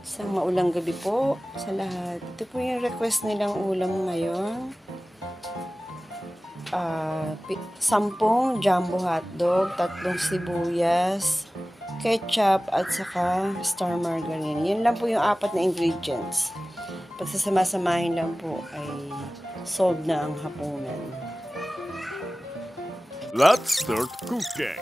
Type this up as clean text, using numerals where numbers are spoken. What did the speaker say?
Isang maulang gabi po sa lahat. Ito po yung request nilang ulam ngayon. 10 jumbo hotdog, 3 sibuyas, ketchup, at saka star margarine. Yan lang po yung 4 na ingredients. Pagsasama-samahin lang po ay solved na ang hapunan. Let's start cooking.